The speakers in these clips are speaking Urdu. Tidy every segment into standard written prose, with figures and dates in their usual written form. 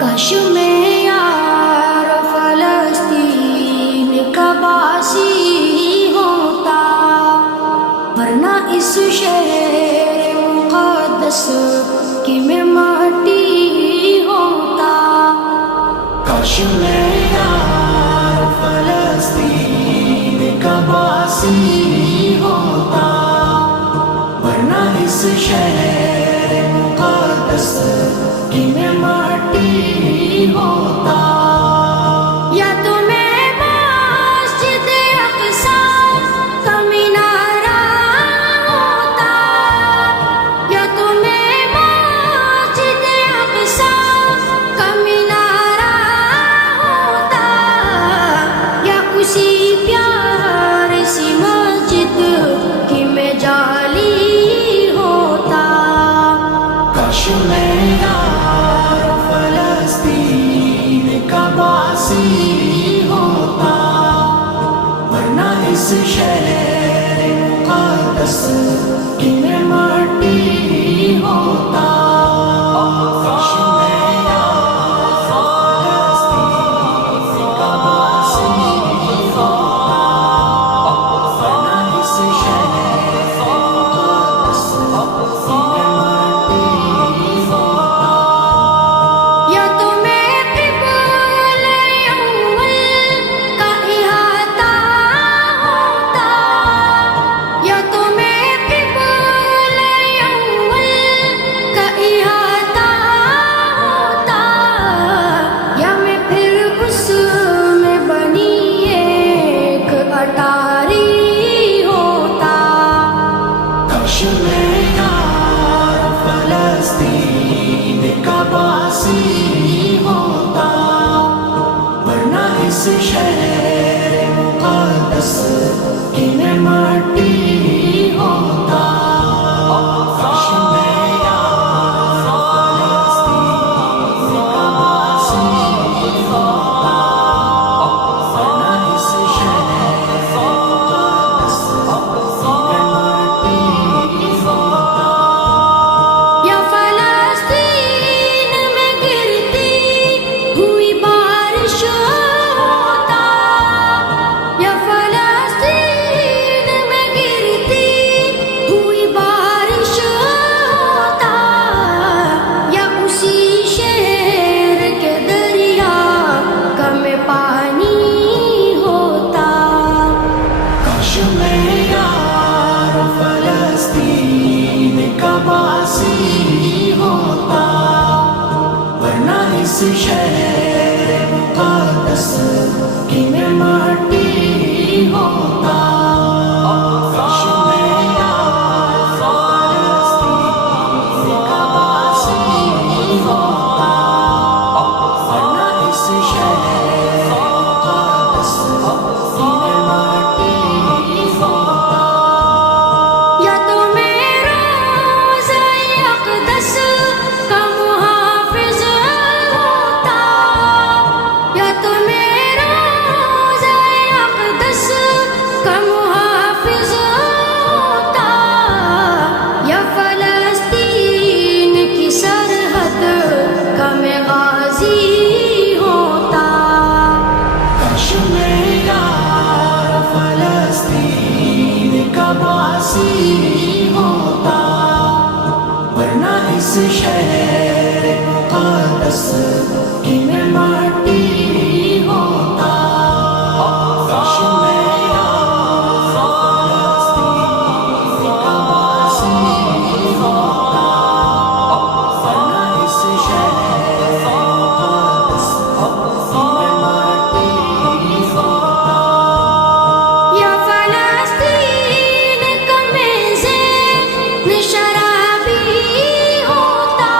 کاش میں یار فلسطین کا باسی ہوتا، ورنہ اس شہر مقدس کی میں مٹی ہوتا۔ کاش میں یار فلسطین کا باسی ہوتا، ورنہ اس شہر مقدس کی میں مٹی ہوتا۔ یا تو میں مسجد اقصیٰ کا مینارہ ہوتا، یا تو میں مسجد اقصیٰ کا مینارہ ہوتا، یا اسی پیار سی مسجد کی میں جالی ہوتا۔ کاش میں یار فلسطین کا باسی ہوتا، ورنہ اس شہر مقدس کی میں مٹی ہوتا۔ کاش میں یار فلسطین کا باسی ہوتا، ورنہ اس شہر مقدس کی میں مٹی ہوتا۔ یا تو میں قبلہ اول کا احاطہ ہوتا، یا تو میں قبلہ اول کا احاطہ ہوتا، یا میں پھر اس میں بنی ایک اٹاری ہوتا۔ کاش میں یار فلسطین کا باسی ہوتا، ورنہ اس شہر مقدس کی میں مٹی ہوتا۔ کاش میں یار فلسطین کا باسی ہوتا، ورنہ اس شہر مقدس کی میں مٹی ہوتا۔ یا فلسطین میں گرتی ہوئی بارش ہوتا، یا فلسطین میں گرتی ہوئی بارش ہوتا، یا اسی شہر کے دریا کا میں پانی ہوتا۔ کاش میں یار فلسطین کا باسی ہوتا، ورنہ اس شہر مقدس کی میں مٹی ہوتا۔ کاش میں یار فلسطین کا باسی ہوتا، ورنہ اس شہر مقدس کی میں مٹی ہوتا۔ یا تو میں روضہ اقدس کا محافظ ہوتا، یا تو میں روضہ اقدس کا محافظ ہوتا، یا فلسطین کی سرحد کا میں غازی ہوتا۔ کاش میں یار فلسطین کا باسی ہوتا، ورنہ اس شہر مقدس کی میں مٹی ہوتا۔ کاش میں یار فلسطین کا باسی ہوتا، ورنہ اس شہر مقدس کی میں مٹی ہوتا۔ یا فلسطین کا میں زین شرابی ہوتا،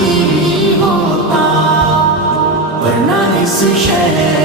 نہیں ہوتا ورنہ اس شہر